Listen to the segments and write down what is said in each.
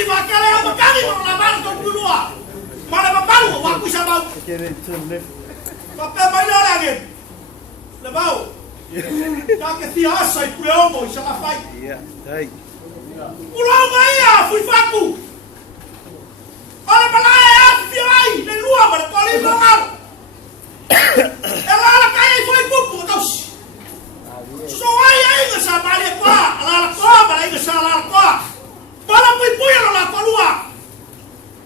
si makele ama kami mo la mano ko kulua. Mala mabalu wa ku sa bau. Papa mai la lagi. Le bau. Ta ke ti asa I pule omo I sa ka fai. Dai. Ulau mai a fui faku. Ora balai a fi ai le lua ba ko li lo au. Ela kai foi kupu tos. So ai nga sa bale kwa, ala ko ba ai nga sa ala ko. Para pui ala ko lua.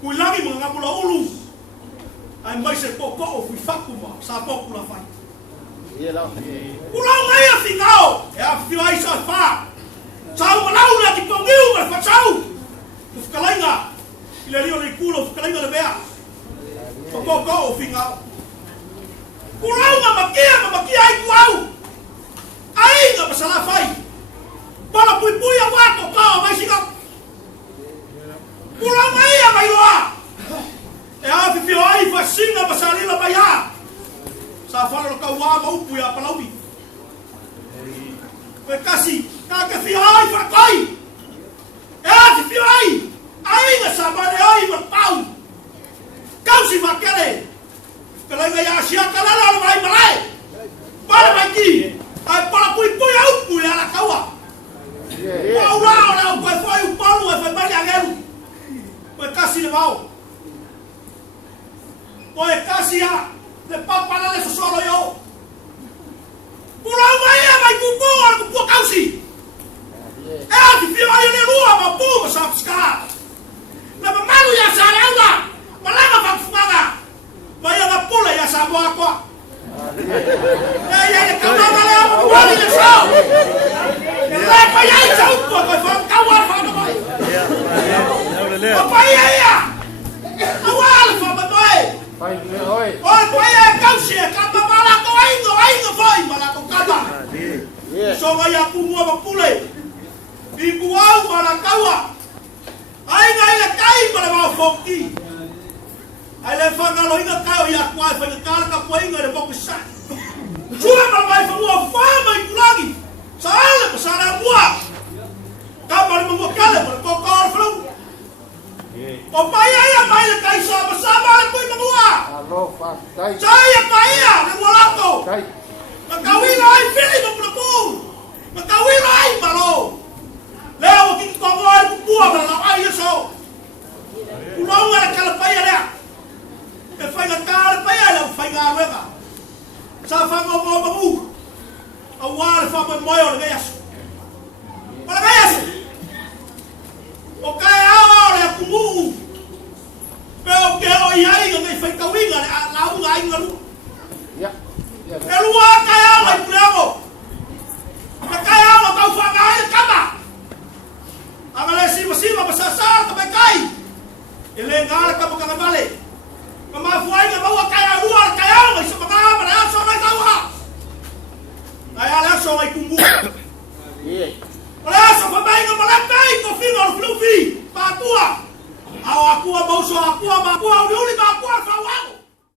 Kui lagi mga pula ulu. Ai mai se poko o fui faku ma, sa poko la fai. Ulau mai a fingao, e a fi ai sa fa. Sau malau na ki pongiu ma fa sau. Fukalainga. Ile rio le kulo fukalainga le bea. Poko o fingao. Ulau makia ai kuau. Ai nga pasala fai. Para pui a wato ka mai singa. Ulau mai a mai loa. E a fi ai fa singa pasalila mai a. Sa fala lo ka wa ma upu ya palaui. Koe kasi ka ke fi ai fa kai. E a fi ai nga sa mare ai ma pau. Kau si makele. Kalau ya sia kalala mai malai. Para mai ki. Ai para pui au pui ala kaua. Au la ora o koe foi o palo e foi mai agelu. Koe kasi le mau. Koe kasi a le papa le solo yo. Pula mai mai kuku ala kuku kausi. E a fi ai le rua ma pu sa ska. La malu ya sa laua. Malama fa fumaga. Vai a pula ya sa boa kwa. Ya kama mala wali le show. La pa ya sa ko ko fa kawa fa no mai. Pa ya. Awal fa ba mai. Pai oi. Oi pa ya kausi kama mala ko aingo foi mala ko kama. So ga ya ku mo ba pule. Ibu au mala kawa. Ai ngai la kai mala ba foki. Ai le fa ngalo inga kau ya kwa fa ka ka po inga le boku sa. Chua ma mai fa mo fa mai kulagi. Sala pa sala bua. Ka pa mo kale pa ko ko flu. O pai ai mai le kai sa pa sa ma le ko ma bua. Alô, fa, dai. Sai pa ia le molato. Dai. Ma ka wi lai fili mo pro pu. Ma ka wi lai malo. Leo ki ko mo ai bua ma la ai so. Ulau ala kala pa ia le. E fai na cara pa ia le fai ga wega. Sa fa mo mo. A wale fa mo moyo le gas. Para gas. O kai awa le kumu. Pero que o ia nga fai ka winga la u ga inga lu. Ya. E lua kai awa i pulego. Ka kai awa ka fa ga ai kama. Agale sima pa sa ka pa kai. Ele ngala ka ka vale. Mama fuai nga bawa kaya rua kaya nga isa mga para so may kawa. Kaya la so may kumbu. Wala so pa bay nga malakay ko fino fluffy. Patua. Awa aku ba so aku ba aku uli ba aku fa